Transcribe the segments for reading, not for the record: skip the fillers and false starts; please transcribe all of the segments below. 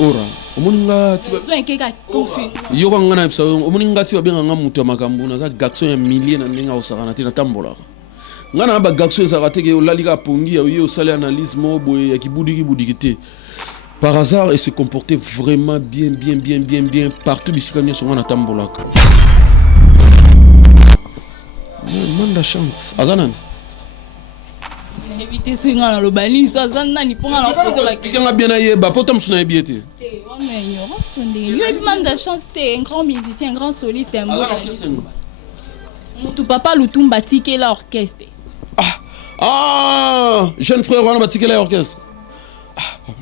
ora omoninga tiba so enkeka confine yoko ngana bisa omoninga tiba benga ngamuto makambu na za garçon ya millier na ndinga osakana tina tambola ngana ba garçon za rateke olalika pongi ya yo sali analyse mo boye ya kibudi te par hasard et se comporter vraiment bien partout bisikanya so ngana tambola manda chance azanan éviter ce nga le bali so azana ni ponga na poser la question bien aye ba potom suna ebiete on mais ignorance tonde yo demande chance t'es un grand musicien un grand soliste un bon tu papa Lutumba tike l'orchestre jeune frère wana batike l'orchestre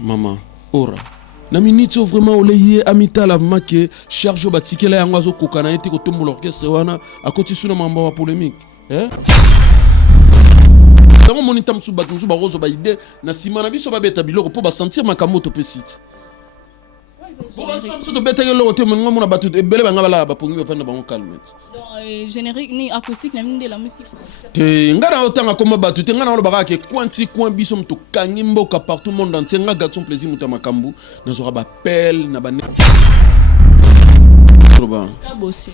maman ora na minute vraiment oleye amitala make charge batike la yango azokokana ete ko tombo l'orchestre wana akoti suna mamba wa polémique tango moni tamsu batumsu ba rozo ba idée na sima na biso ba beta biloko po ba sentir makambo to pesite pour ensemble de beta yelo te mongo na batu ebele banga bala ba pongi ba fanda ba calme donc générique ni acoustique na minde la musique te ngana otanga koma batu te ngana lo ba ke quanti coin biso mto kangi mboka partout monde entier nga garçon plaisir muta makambu na zora ba pel na ba kabose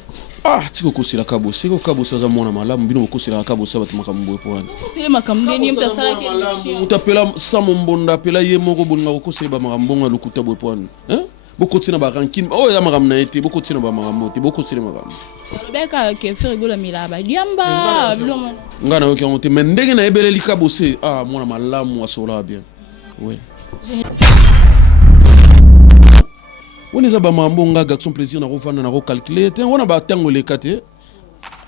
tiko kosila kabose ko kabose za mona malamu bino kosila kabose bat makambu e poana kosila makambu ni mta sala ke utapela samo mbonda pela ye moko bonga ko kosila ba makambu nga lukuta bo poana boko tina ba ranking ya makambu na ete boko tina ba makambu te boko tina makambu lobeka ke ferigola milaba diamba bilomo ngana yo ke onte mendenge na ebele likabose mona malamu asola bien ouais on est ba mambo nga garçon plaisir na rofana na recalculer te on a ba tango le kate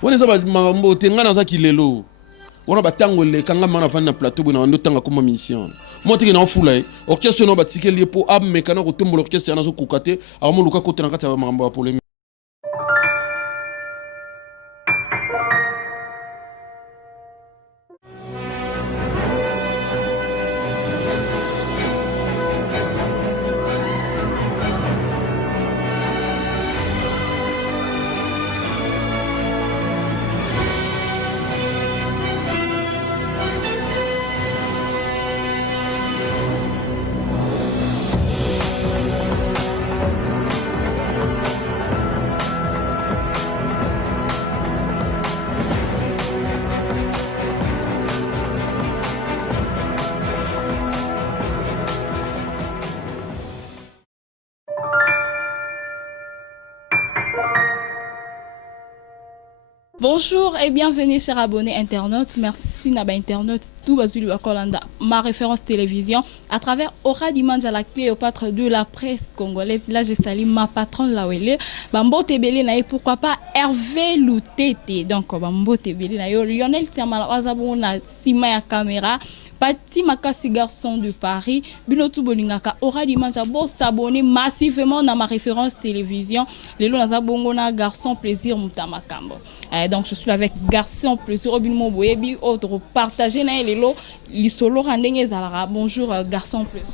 on est ba mambo te nga na za kilelo on a ba tango le kanga mana fana na plateau na ndo tanga comme mission moi te na fula orchestre no ba tikeli po ab mekana ko tembo l'orchestre na zo kokate amo luka ko tena kata ba mambo pour les Bonjour et bienvenue chers abonnés internautes. Merci Naba Internautes, tout basuli Bakolanda, ma référence télévision à travers Ora Dimanja, la Cléopâtre de la presse congolaise. Là je salue ma patronne Lawele, Bambo Tebele na pourquoi pas Hervé Loutete. Donc Bambo Tebele na Lionel Tiamala Wazabou na Sima ya caméra. Pati Makasi garçon de Paris, Binotu Bolingaka, Ora Dimanja, bon s'abonner massivement dans ma référence télévision. Lelo Nazabongo na garçon plaisir Mutamakambo. Donc je suis avec garçon plaisir Obinmo Boyebi, autre partager na lelo lisolo randenge zalara. Bonjour garçon plaisir.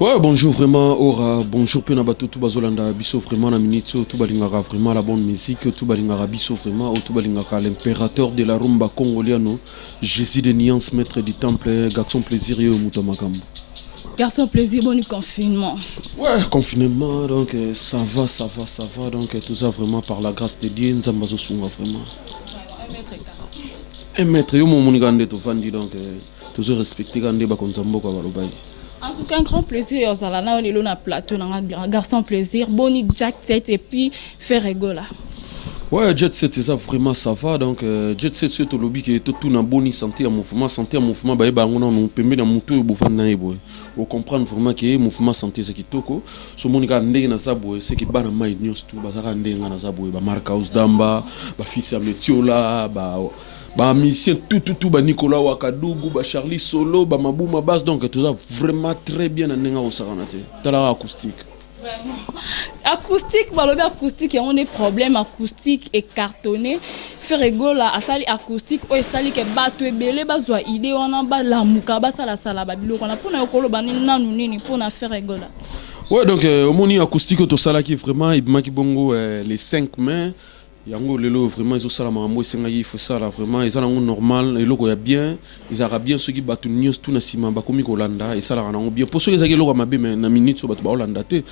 Ouais, bonjour vraiment Ora, bonjour Penabatu tout bazolanda biso vraiment na minute tout balingara vraiment la bonne musique tout balingara biso vraiment tout balingara l'impérateur de la rumba congoliano, Jésus de Niance maître du temple, garçon plaisir yo Mutamakambo. Garçon plaisir bon confinement. Ouais, confinement donc ça va donc tout ça vraiment par la grâce de Dieu nzambazo sunga vraiment. 1 mètre yo mo munigande to vandi donc toujours respecter gande ba konzambo kwa balobai. En tout cas, un grand plaisir. Nous allons aller sur plateau, un garçon plaisir. Boni Jack Set et puis faire rigoler. Ouais, Jet Set, ça vraiment ça va. Donc, Jet Set, c'est le lobby qui est tout dans bonne santé en mouvement. Santé en mouvement, bah, on nous permet de monter au bouffon d'un éboé. On comprend vraiment que le mouvement santé, c'est qui toko. Ce monde qui a ndé na zaboué, c'est qui bat na maï news tout. Bah, ça a ndé na zaboué. Bah, Marc Ausdamba, bah, fils à Metiola, bah, mission tout, bah, Nicolas Wakadougou, bah, Charlie Solo, bah, Mabouma Bass. Donc, tout ça vraiment très bien en ndéga au Saranate. T'as la acoustique. Acoustique, balobi acoustique, on a des problèmes acoustiques et cartonné. Faire rigola, à sali acoustique, ou sali que bateau et belé, bazwa idée, on a bas la mouka, bas la salaba, bilo, on a pour na yokolo bani nanu nini pour na faire rigola. Ouais, donc au moni acoustique, tout ça là qui vraiment, il manque bongo les 5 mains. yango lelo vraiment ezosala makambo esengaki il faut ça là vraiment eza nango normal eloko ya bien ezalaka bien soki bato nyonso tu na nsima bakomi kolanda esalaka nango bien mpo soki ezalaki eloko ya mabe me na minute so bato baolanda te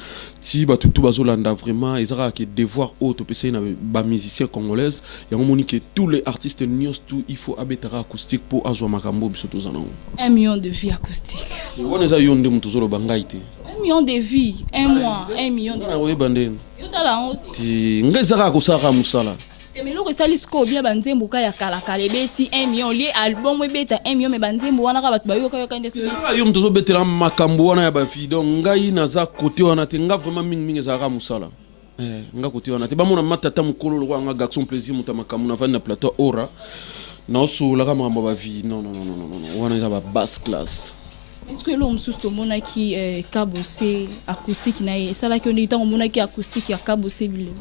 ti bato tu bazolanda vraiment ezalaka ke devoir oyo topesaki na bamusicien congolaise yango moni ke tous les artistes nyonso tu il faut abetaka acoustique mpo azwa makambo biso toza nango 1 million de vies acoustiques. wana eza yo nde moto ozoloba ngai te 1 million de vies, 1 mois, 1 million de nga na koyeba ndeni Yo tala honte. ti ngai eza kaka kosalaka mosala Mais le resali siko bien banzembo ka ya kala kala beti 1 million li album we beta 1 million mais banzembo wana ka batu bayo ka ndesi. yo moto ozobetela makambo wana ya bafi donc ngai naza kote wana te nga vraiment mingimingi ezalaka mosala nga kote wana te bamona matata mokolo lokwa nga garçon plaisir moto ya makambo navandi na plateau ora naosolaka makambo ya bavi non wana eza babasse classe. Est-ce que l'homme sous to mona ki kabose acoustique na ye sala ki on dit tant mona ki acoustique ya kabose bile.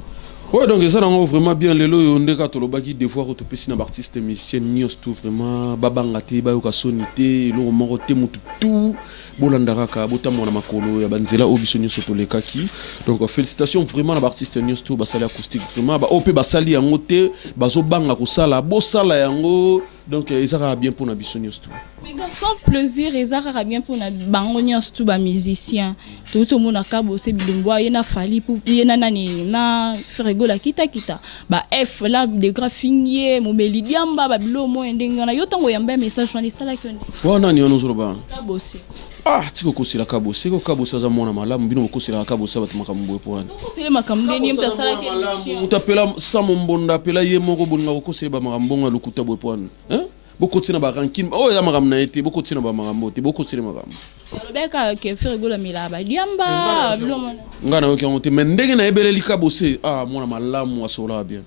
Ouais, donc ça nango vraiment bien lelo yo ndeka tolobaki des fois topesi na artiste musicien nyos tout vraiment babanga te bayoka sonité lo moko te mutu tout bolandaka ka botamona makolo ya banzela obiso nyos tolekaki donc félicitations vraiment na artiste nyos tout basali acoustique vraiment ba op basali yango te bazobanga kosala bosala yango donc ezaka bien pour na biso nyos tout. Mais sans plaisir ezaka bien pour na bango nyos tout ba musicien tout le monde kabose bilongwa yena fali pour yena nani na frego la kita ba F là de graphinie mo melidiamba ba bilo mo ndenge na yo tango yamba message wana sala ki on wana ni ono zoroba kabose tiko kosila kabose ko kabose za mona malamu bino kosila kabose batuma kambo po wana kosila makambo ni mta sala ki mutapela samombonda pela ye moko bolinga kosila ba makambonga lukuta bo po wana bokotina ba ranking ya makambo na ete bokotina ba makambo te bokosila makambo alobeka ke frego la milaba diamba bilo mo ngana yo ki mais ndenge na ebeleli kabose mona malamu asola bien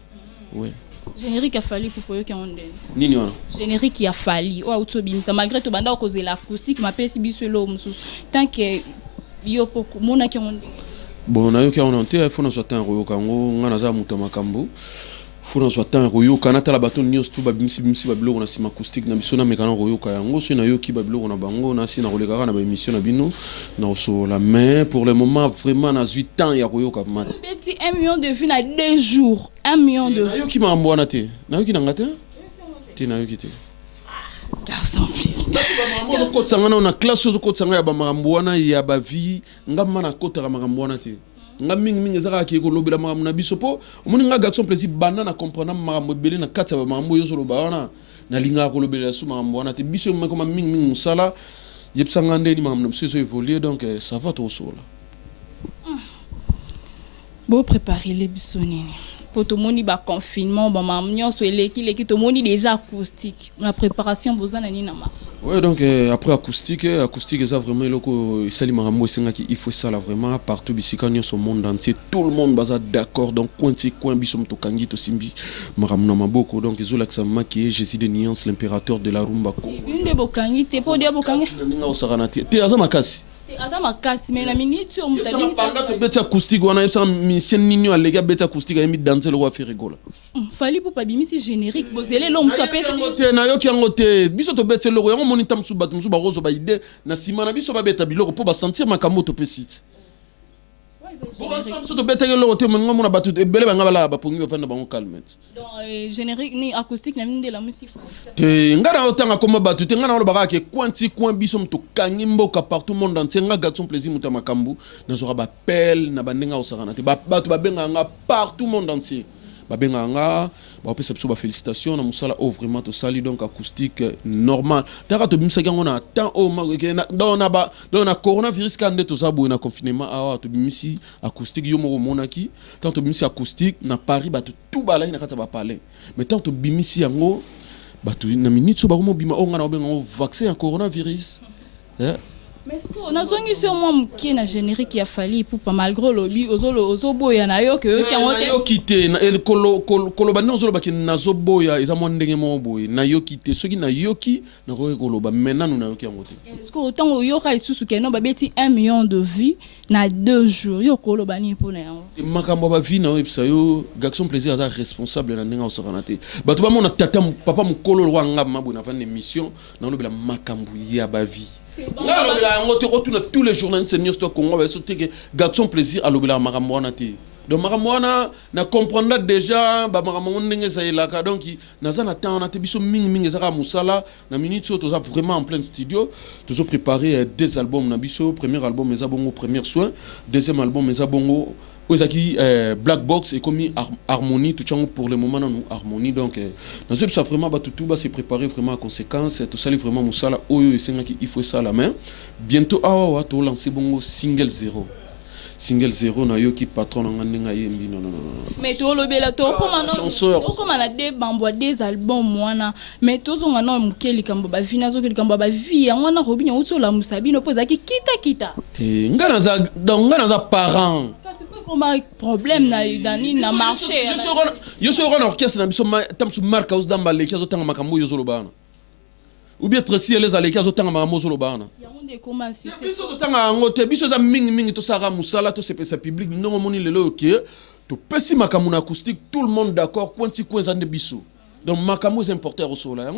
ouais. Générique a fallu pour que on nini wana générique a fallu ou autobimisa malgré to banda cause l'acoustique ma pesi biso lo mususu tant que yo poko mona ki on bon na yo ki on te faut na sotan royo kango ngana za muto makambo faut na sotan royo kanata la baton nyos tu babimisi babilo na sima acoustique na biso na mekana royo ka yango so na yo ki babilo na bango na sina roleka na ba émission na bino na so la main pour le moment vraiment na 8 ans ya royo ka mat petit 1 million de vues na 2 jours 1 million de vues yo ki mambo na te na yo ki na ngata te na yo ki te garçon please mo ko tsanga na classe ko tsanga ya ba mambo wana ya ba vie ngamba na kota ka mambo wana te nga mingi ezaka ki ko lobela makambo na biso po omoni nga garçon plaisir banda na comprendre makambo belé na kati ya makambo yo solo ba wana na linga ko lobela su makambo wana te biso mo koma mingi musala yepsanga ndeni makambo na biso évoluer donc ça va to sola bon préparer les bisonini pour tout monde ba confinement ba mamnyo so leki to moni déjà acoustique la préparation bozana ni na marche. Ouais donc après acoustique ça vraiment loko sali makambo senga ki il faut ça là vraiment partout bisika nyo so monde entier tout le monde baza d'accord donc coin biso mto kangi to simbi makambo na maboko donc izola que ça maki Jésus de Nuance l'impérateur de la rumba ko. Une de bokangi te po dia bokangi. Ninga osarana te azama kasi. Azama kasi mais la minute sur mtabini ça pendant que beta acoustique wana ça musicien nino alega beta acoustique ayemi danser le roi faire rigola fali pour babimisi générique bozele lo muso apesa te na yo ki ngote biso to beta le roi yango monita musu batu musu ba rozo ba idée na sima na biso ba beta biloko pour ba sentir makambo to pesite pour ça to beta le rote mon ngomona batu ebele ba ngabala ba pongi ba fanda ba calme donc générique ni acoustique na minde la musique te ngana otanga koma batu te ngana ba ke coin biso mto kangi mboka partout monde entier nga garçon plaisir muta makambu na zora ba pel na bandenga osarana te batu ba benga nga partout monde entier ba benga nga ba opesa biso ba félicitations na musala vraiment to sali donc acoustique normal taka to bimisa kango na temps dans na coronavirus quand to sabo na confinement to bimisi acoustique yo mo monaki tant to bimisi acoustique na Paris ba tout bala na kata ba parler mais tant to bimisi yango ba to na minute so ba mo bima onga na benga vaccin ya coronavirus mais on a zongi sur moi qui na générique qui a fallu pour pas malgré lobby ozo boya na yo que qui ont yo quitté na el kolo ba nozo ba ki nazo boya eza mo ndenge mo boy na yo quitté soki na yo ki na ko koloba maintenant na yo ki ngote est-ce que autant yo ka isusu ke no ba beti 1 million de vues na 2 jours yo koloba ni pour na yo makambo ba vie na websa yo garçon plaisir aza responsable na ndenge osakana te bato ba mona tata papa mukolo rwa ngamba bo na fan émission na lobela makambo ya ba vie tous les journalistes seniors to Congo va sauter que garçon plaisir à l'obéla makambo na te donc makamwana na comprendre déjà ba makamwana ndenge ça ilaka donc naza na temps na te biso mingi zaka musala na minute so toza vraiment en plein studio tozo préparer deux albums na biso premier album eza bongo premier soin deuxième album eza bongo Ozaki Black Box et comme Harmonie tout chango pour le moment nous Harmonie donc nous ça vraiment tout va se préparer vraiment à conséquence tout ça vraiment musala oyo et il faut ça la main bientôt ah to lancer bongo single 0 na yo qui patron nga yembi non mais to lobela to comme na des bambo des albums mwana mais to zonga na mukeli kambo ba vina zo keli kambo ba vie ngwana robinyo utso la musabino poza ki kita te ngana za parent c'est pas comme un problème na marché yo so on orchestre na biso tam su marka us damba le kiazo tanga makambo yo zo lobana ou bien Tracy les ale kiazo tanga makambo zo lobana comment si c'est biso tanga ngote biso za mingi to sara musala to sepesa public non moni lelo que to pesi makambo na acoustique tout le monde d'accord pointi coins ande biso donc makambo est important au sola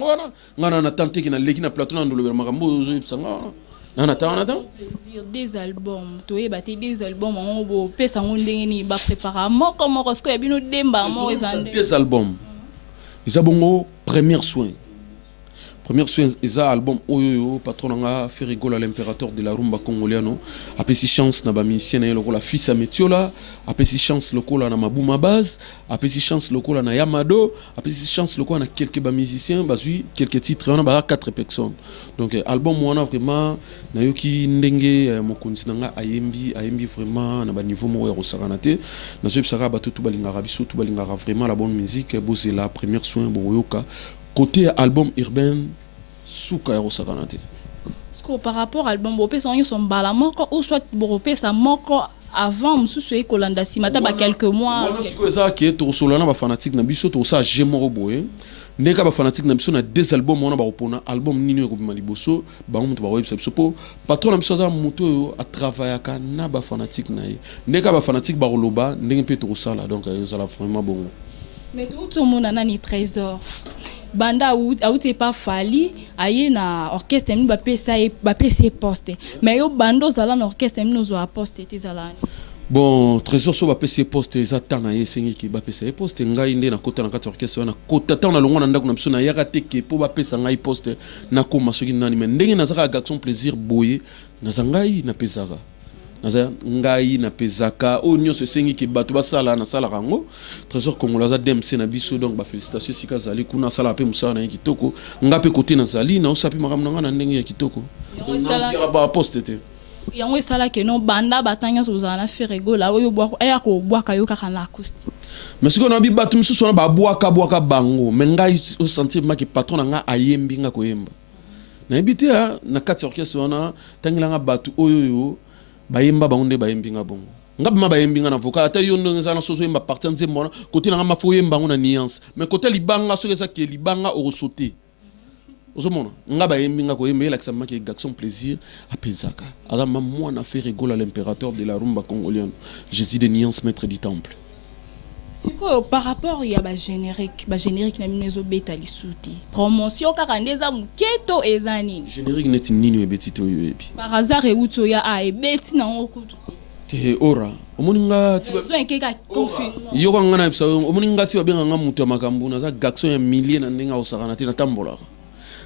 ngana na tante ki na leki na plateau na ndolo makambo zo ipsanga on attend plaisir des albums to ebate des albums on bo pesa ndenge ni ba préparer moko ce que bino demba mo ezande des albums isa bongo premier soin isa album oyo patron nga fait rigoler à l'impérateur de la rumba congoliano après si chance na ba musicien na le la fils à Metiola après si chance le kola na Mabuma Baz après si chance le kola na Yamado après si chance le kola na quelques ba musiciens bazui quelques titres on a ba 4 personnes donc album on a vraiment na yoki ndenge mokonzi nga ayembi vraiment na ba niveau mo ya rosaranate na zo psaka ba tout balingara biso tout balingara vraiment la bonne musique bozé la première soin boyoka côté album urbain souka ya rosaranate ce que par rapport à album bopé son bala moko ou soit bopé sa moko avant mususu e kolanda simata ba quelques mois voilà ce que ça qui est to solana ba fanatique na biso to ça gemoro boye ndeka ba fanatique na biso na deux albums on a ba repona album nini ko bima liboso ba mutu ba website biso po patron na biso za mutu a travailler ka na ba fanatique na ndeka ba fanatique ba roloba ndenge pe to sala donc ça la vraiment bon mais tout le monde a ni trésor banda outé pas fali aye na orchestre ni ba PC poste mais yo bando zala na orchestre ni zo poste tezala bon trésor so ba PC poste za tana ye sengi ki ba PC poste ngai nde na kota na kati orchestre na kota tana longa na ndako na biso na yaka teke po ba pesa ngai poste na koma soki nani mais ndenge na zaka garçon plaisir boye na zangai na pesaka naza ngai na pezaka o nyonso sengi ki bato basala na sala rango trésor congolais za DMC na biso donc ba félicitations sika zali kuna sala pe musala na kitoko ngape côté na zali na osapi makamna nga na ndenge ya kitoko donc ba poste te yango esala ke non banda batanya so za na ferego la oyo bwa aya ko bwaka yo kaka na acoustique mais siko na bi bato misusu na ba bwaka bango mais ngai o sentir ma ki patron nga ayembi nga koyemba na ebite na kati orchestre wana tangila nga bato oyo bayemba baunde bayembi nga bongo ngaba bayembi nga na vocal ata yo ndo ngana soso yemba partir nzembo na côté na ma fo yemba ngona nuance mais côté libanga so eza ke libanga o sauter ozomona ngaba yembi nga ko yemba la kisama ki garçon plaisir apezaka ala moi na fait rigoler à l'impérateur de la rumba congolienne Jésus de nuance maître du temple siko par rapport ya ba générique na minezo beta lisuti promotion kaka ndeza muketo ezani générique neti nini ebetito yo epi par hasard e uto ya a ebeti na ngokutu te ora omoninga tiba so nkeka confinement yo ka ngana bisa omoninga tiba benga nga mutu makambu na za garçon ya millier na ndenga osakana te na tambola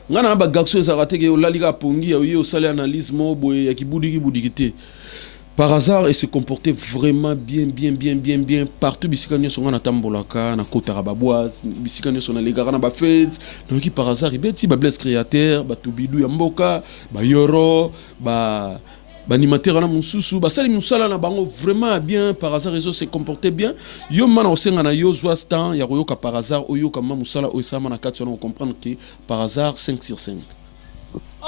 ngana ba garçon ezakate ke olalika pongi ya yo sala analyse mo boye ya kibudiki te. Par hasard, il se comportait vraiment bien. Partout, Bissikanya sont en Tambolaka, na Kota Rababoise, Bissikanya sont les garana ba fête. Donc, par hasard, il y a des blesses créateurs, Batubidou Yamboka, Yoro, animateur na mususu, Sali Musala na bango vraiment bien. Par hasard, ils se comportaient bien. Yo mana osenga na yo zoastan, Yaroyoka par hasard, Oyo Kama Musala, Oisama na Katsuana, on comprend que par hasard, 5 sur 5.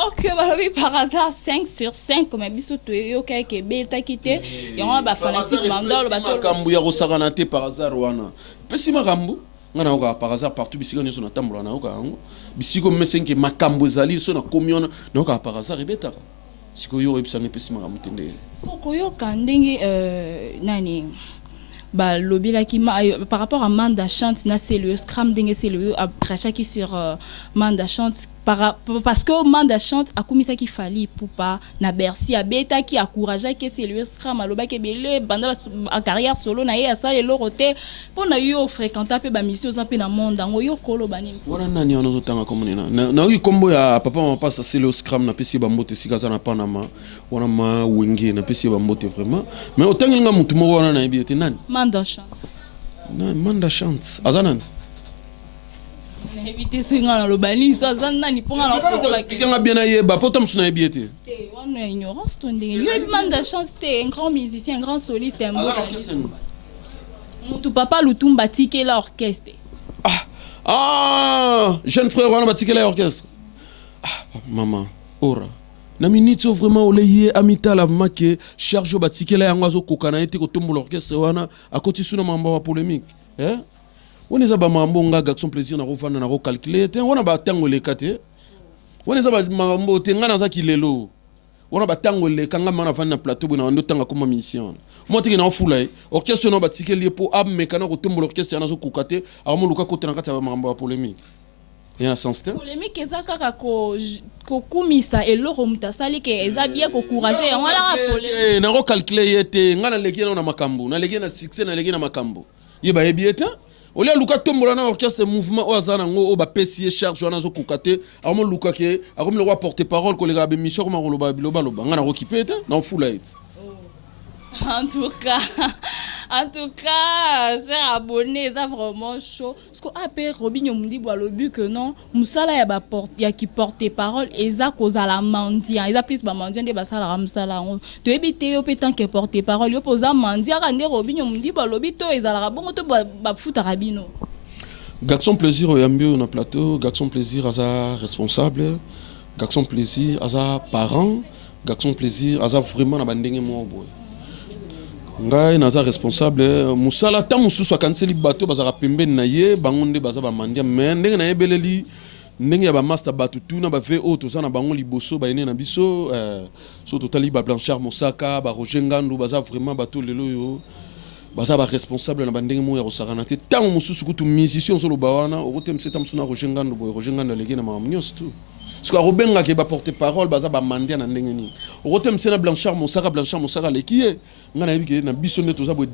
Ok, par hasard 5 sur 5 comme biso to yo kay ke beta kité yango ba fanatique bandolo ba to kambu ya rosakana te par hasard wana pesi makambu ngana oka par hasard partout bisiko nyoso na tambola na oka yango bisiko mesenke makambu zali so na komiona na oka par hasard ebeta siko yo ebisanga pesi makambu tende ko yo kandenge nani ba lobila ki par rapport à Manda chante na c'est le scram dingue c'est le cracha qui sur Manda chante parce que Manda chante à komisa qui fallait pour pas na Bercy à beta qui encourageait que c'est le scram aloba ke belé banda a carrière solo na ye ça le roté pour na yo fréquenter pe ba mission za pe na monde ngo yo kolo banini wana nani ono zotanga komonena na wi kombo ya papa mama passa c'est le scram na pesi ba mbote sikaza na panama wana ma wenge na pesi ba mbote vraiment mais otangi nga mutu moko wana na yebi nani Manda chante na Manda chante azana éviter ce nga le bani so azana ni ponga na poser ba question nga bien ayeba poto msuna yebi ete on a ignorance ton ndenge yo Manda chante c'était un grand musicien un grand soliste un bon mutu papa Lutumba tike la orchestre jeune frère wana batikela ya orchestre maman ora na minute vraiment oleye amitala make charge batikela yango azokokana ete kotombola orchestre wana akoti suna mambo wa polémique woni za ba mambo nga garçon plaisir na rovana na recalculer te wana ba tango le kate woni za ba mambo te nga na za kilelo wana ba tango le kanga mana fana na plateau bina ndo tanga comme mission moi te na fulai orchestre no batikeli po ab mekana kotombola orchestre na zo kokate amo luka kotena kata ba mambo wa polémique et en sens polémique eza kaka ko kumisa eloko mutasali ke eza bien ko courager yango la polémique na recalculer yete nga na leki na makambo na leki na succès na leki na makambo yeba yebieta olia luka tombola na orchestre mouvement o azana ngo o ba pesier charge wana zo kokate amo luka ke akomi le roi porte parole ko le ga be mission ko makoloba biloba loba nga na rokipeta na fula it en tout cas c'est abonné ça vraiment chaud parce que après Robinho Mundi boit le but que non musala ya ba porte ya qui porte parole eza koza la mendiant eza plus ba mendiant de ba sala ramsala to ebité yo pétant que porte parole yo posa mendiant ka ndé Robinho Mundi boit le but to ezala bongo to ba futa rabino garçon plaisir au yambio na plateau garçon plaisir aza responsable garçon plaisir aza parent garçon plaisir aza vraiment na bandenge mo boy ngai naza responsable musala ta mususu akanseli bato bazaka pembeni na ye bango nde baza bamandia mais ndenge na yebeleli ndenge ya bamaster bato tuna bave oyo toza na bango liboso bayene na biso so totali bablanchard mosaka baroger ngandu baza vraiment bato lelo oyo baza baresponsable na bandenge mo ya kosakana te ntango mosusu kutu musicien ozoloba wana okotemisa ta mosu na roger ngandu boye roger ngandu aleki na mamamu nyonso tu parce que robengaki baporte parole baza bamandia na ndenge nini okotemisa na blanchard mosaka aleki ye nga nayebi ke na biso nde toza boye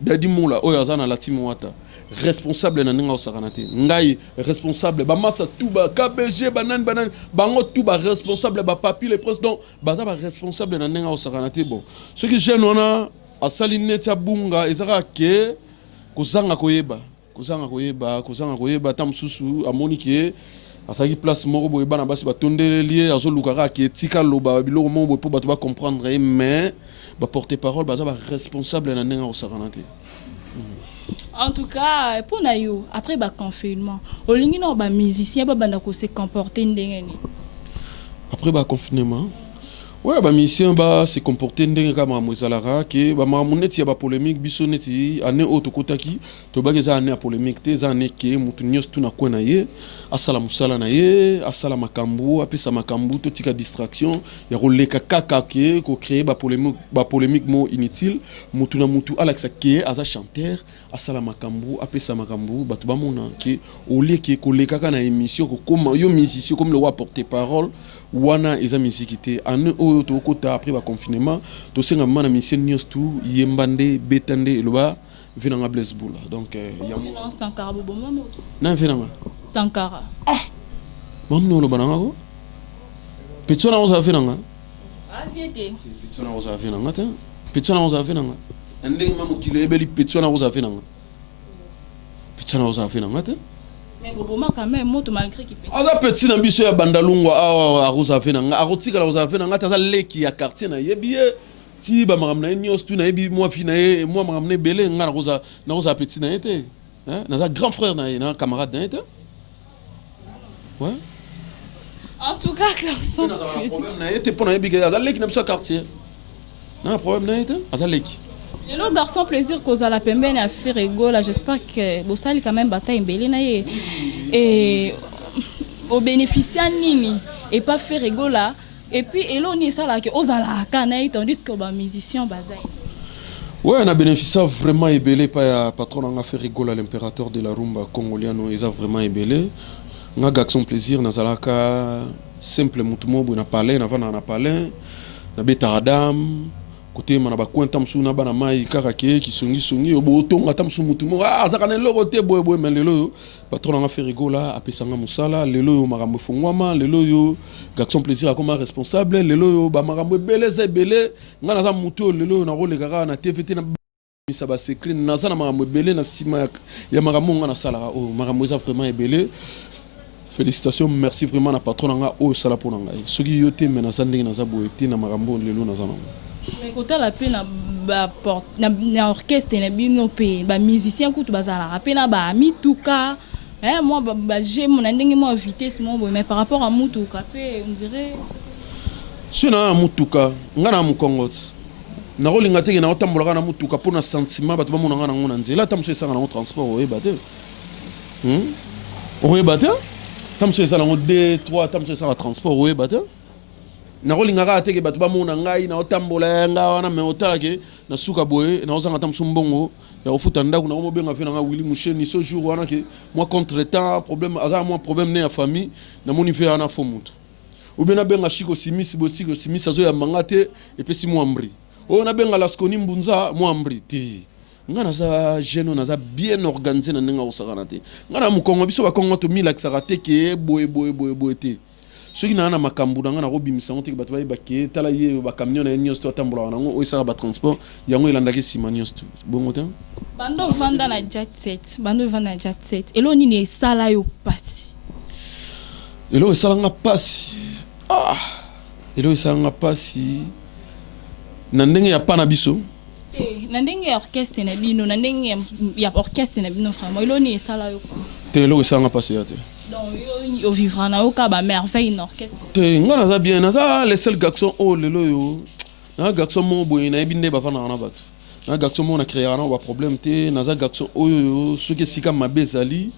dadi mula oyo aza na latimo wata responsable na ndenge osakana te ngai responsable bamasa tu bakbg banani bango tu baresponsable bapapi le prince donc baza baresponsable na ndenge osakana te bon soki jeune wana asali neti abunga ezaka ke kozanga koyeba ta mosusu amoni ke asaki place moko boye bana basi batondeli ye azolukaka ke etika loba biloko moko boye mpo bato bacomprendre ye mais baporte parole baza baresponsable na ndenge osakana te en tout cas pour na yo après baconfinement olingi na bamusicien babanda kose comporter ndenge nini après baconfinement ouais bamusicien se comporter ndenge kaka makambo ezalaka ke bamakambo neti ya bapolémique biso neti ane oyo tokotaki tobaki eza ane ya polémique te eza ane ke motu nyonso tu na kwe na ye asala mosala na ye asala makambo apesa makambo totika distraction ya koleka kaka ke kocreye bapolémique mo inutile motu na motu alakisa ke aza chanteur asala makambo apesa makambo bato bamona ke olie ke koleka kaka na émission kokoma yo musicien comme le roi porte parole wana eza musique te ane oyo tokota après baconfinement tosenga mama na musicien nyonso tu yemba nde beta nde eloba venanga Blaise Bula donc yamo Sankara bobo mama na venanga Sankara mamu no loba nanga ko petsona oza venanga aviete petsona oza venanga te petsona oza venanga ndenge mamu kilo ebeli petsona oza venanga te mais boboma quand même moto malgré qu'il peut aza petit na biso ya bandalungwa awa aroza venanga arotika la oza venanga taza leki ya quartier na yebiye ti ba makamna nyos tu na yebi moi fi na ye moi makamna belé nga na roza petit na été hein na grand frère na ye na camarade na été ouais en tout cas garçon problème na été pour na yebi aza leki na biso quartier na problème na été aza leki le garçon plaisir cause la pembene a faire rigolo j'espère que bosali quand même bataille mbele na ye et au bénéficier nini et pas faire rigolo et puis eloni ça là que ozala kana tandis que ba musicien bazai ouais on a bénéficié vraiment ébélé pas patron on a fait rigolo à l'impérateur de la rumba congoliano ils a vraiment ébélé nga garçon plaisir nazalaka simple mutu mo na parler na vana na parler na betaradam côté mana ba kwenta msu na bana mai kaka ke kisongi obotonga tamsu mutu mo azaka na loko te boy mais lelo patron nga fait rigola apesanga musala lelo yo makambo fungwama lelo yo garçon plaisir akoma responsable lelo yo ba makambo belé nga na za mutu lelo na role kaka na TVT na ça va s'écrire naza na makambo belé na sima ya makambo nga na sala o makambo za vraiment belé. Félicitations, merci vraiment à patron nga o sala pour ngai. Soki yote mais na zandingi na za boete na makambo lelo na za na. Mais quand la peine na orchestre na bino pe ba musicien kutu bazala rapena ba ami tuka moi j'ai mon ndenge mo vitesse mon mais par rapport à mutuka pe on dirait sina mutuka ngana mu Congo na rolinga teke na otambola na mutuka pour na sentiment bato ba mona ngana ngona nzela tamso esanga na transport o ebate o ebate tamso esanga na 2 3 tamso esanga transport o ebate na rolinga ka teke bato ba mona ngai na otambola nga wana me otalake na suka boye na ozanga tamso mbongo ya ofuta ndaku na mo benga fe na Willy Musheni ce jour wana ke moi contre-temps problème aza moi problème ne ya famille na moni fe ana fo mutu ou bien na benga shiko simisi bosiko simisi azo ya mangate et puis si mo amri o na benga laskoni mbunza mo amri te ngana za jeune na za bien organisé na nenga osakana te ngana mu Kongo biso ba Kongo to mila kisakate ke boye te soki na na makambu na ngana robimisa ngote ke bato ba ke tala ye ba camion na nyos to tambola na ngo o isa ba transport yango ilandaki sima nyos to bongo te bando vanda na jet set elo ni ne sala yo pasi elo sala nga pasi elo sala nga pasi na ndenge ya pana biso na ndenge ya orchestre na bino na ndenge ya orchestre na bino vraiment elo ni sala yo te elo sala nga pasi ya te donc yo vivra na yo ka ba merveille na orchestre te nga na za bien na za les seuls garçons lelo yo na garçon mo boye na ebinde ba fana na bato na garçon mo na créer na ba problème te na za garçon oyo soki sika mabezali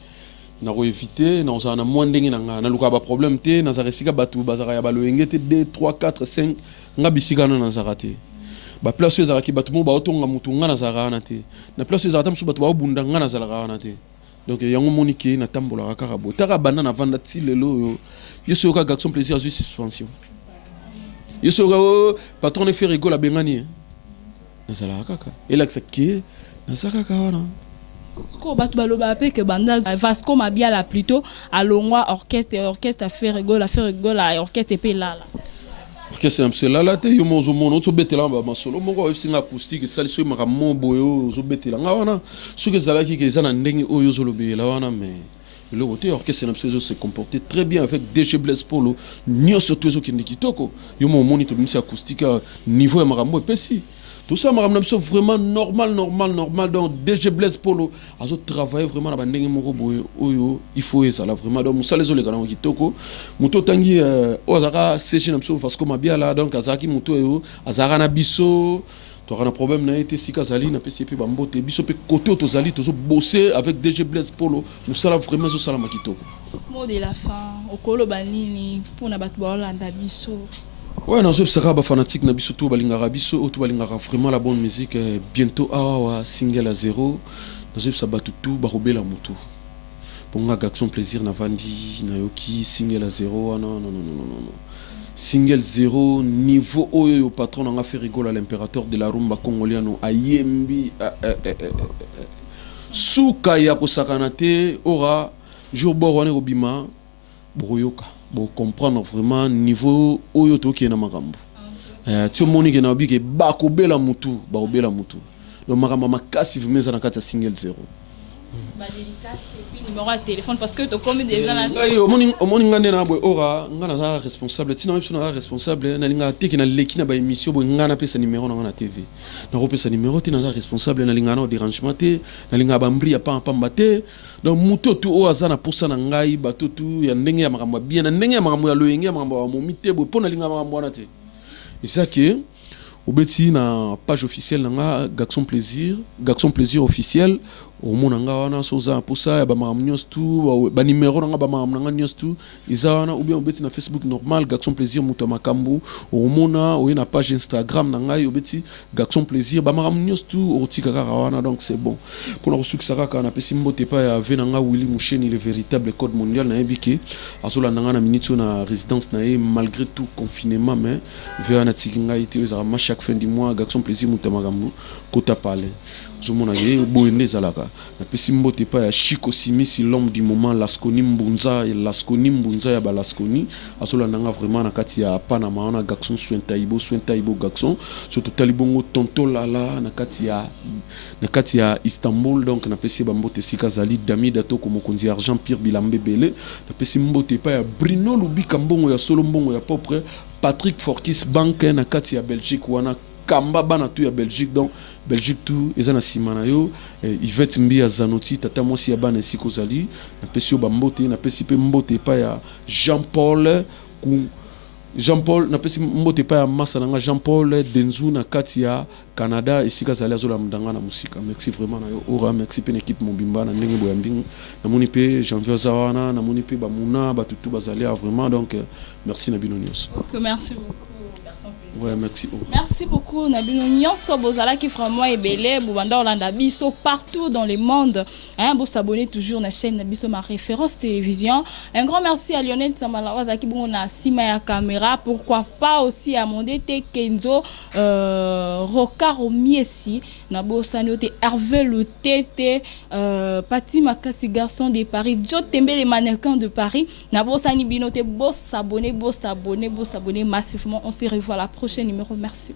na ko éviter na ozana mo ndenge na nga na luka ba problème te na za resika bato bazaka ya baloyenge te 2 3 4 5 nga bisika na za raté ba place za ki bato mo ba otonga mutu nga na za rana te na place za tamsu bato ba obunda nga na za rana te donc yango monike na tambola kaka bo taka banda na vanda ti lelo yo soka garçon plaisir à suspension yo soka patron ne fait rigole la bengani na zala kaka elaxa ke na saka wana sko batu baloba pe que banda Vasco Mabiala plutôt alongwa orchestre a fait rigole orchestre pe là orchestre na msela la te yo mozo mono to betela ba masolo moko singa acoustique sali so makamo boyo zo betela nga wana soki zalaki ke zana ndenge oyo zo lobela wana mais le côté orchestre na msela se comporter très bien avec DG Blaise Polo nyo surtout zo kindi kitoko yo mo moni to misi acoustique niveau ya makamo epesi tout ça makamna biso vraiment normal donc DG Blaise Polo azo travailler vraiment na bandenge moko boyo oyo il faut ezala vraiment donc musala zo lekana kitoko muto tangi ozaka séché na biso parce que Mabiala donc azaki muto oyo azaka na biso to kana problème na été sika zali na PCP bambote biso pe côté to zali to zo bosser avec DG Blaise Polo musala vraiment zo sala makitoko mot de la fin okolo banini pour na batu ba Hollanda biso. Ouais, non, je suis un fanatique na biso tout balingara biso tout balingara vraiment la bonne musique bientôt single à 0 na je suis battu tout barobela mutu pour nga garçon plaisir na vandi na yoki single à 0 non single 0 niveau oyo patron nga fait rigoler l'impérateur de la rumba congoliano ayembi suka ya kosakana te ora jour borone obima broyoka pour comprendre vraiment niveau oyo to ki na makambo tu moni ke na bi ke ba ko bela mutu le makambo makasi vimeza na kata single 0 ba dédicace et puis numéro de téléphone parce que to comme déjà là moni ngande na boy ora ngana za responsable tina mipso na responsable na linga teki na leki na ba émission boy ngana pesa numéro na TV na repesa numéro tina za responsable na linga na dérangement te na linga ba mbri ya pamba te donc muto tu o azana posa na ngai batutu ya ndenge ya makambo bien na ndenge ya makambo ya loyenge ya makambo ya momite boy pona linga makambo wana te et ça que obeti na page officielle na garçon plaisir officiel omona nga wana soza posa ya ba makambo nyonso tu ba numéro nanga ba makambo nanga nyonso tu eza wana ou bien obeti na Facebook normal Gaxon Plaisir moto ya makambo omona oye na page Instagram na ngai obeti Gaxon Plaisir ba makambo nyonso tu otika kaka wana donc c'est bon pour na kusukisa kaka na pesi mbote pa ya ve nanga Willy Moucheni le véritable code mondial na ebiki azola nanga na minute na résidence na ye malgré tout confinement mais ve na tiki ngai te ezaka ma chaque fin du mois Gaxon Plaisir moto ya makambo kota parler zomona ye boyende zalaka na pesi mbote pa ya Chico Simisi l'homme du moment Lasconi Mbunza ya Balaskoni asola nanga vraiment na kati ya Panama wana Gaxon soin taibo Gaxon surtout talibongo tonto lala na kati ya Istanbul donc na pesi ba mbote sika zali Dami Dato ko mokonzi argent Pierre Bilambe Belé na pesi mbote pa ya Bruno Lubika mbongo ya solo mbongo ya propre Patrick Forkis banque na kati ya Belgique wana kamba bana tu ya Belgique donc Belgique tout ezana simana yo Yvette Mbia Zanoti tata mosi ya bana siko zali na pesi yo bambote na pesi pe mbote pa ya Jean-Paul na pesi mbote pa ya masa nanga Jean-Paul Denzu na kati ya Canada esika zali azola mdanga na musika merci vraiment na yo ora merci pe équipe mobimba na ndenge boyambing na moni pe Janvier Zawana na moni pe bamuna batutu bazali vraiment donc merci na bino nyos merci beaucoup. Ouais, merci. Merci beaucoup, Nabino Nyonso Bozala qui vraiment est belé, Boubanda Olanda Biso partout dans le monde. Hein, vous s'abonner toujours à la chaîne Nabiso, ma référence télévision. Un grand merci à Lionel Tsamalawaza qui bon a Simaya Caméra. Pourquoi pas aussi à Mondete Kenzo, Rokaro Miesi, Nabo Sanyote, Hervé Le Tété, Pati Makasi Garçon de Paris, Joe Tembe les mannequins de Paris, Nabo Sani Binote, beau s'abonner massivement. On se revoit à la prochaine numéro. Merci.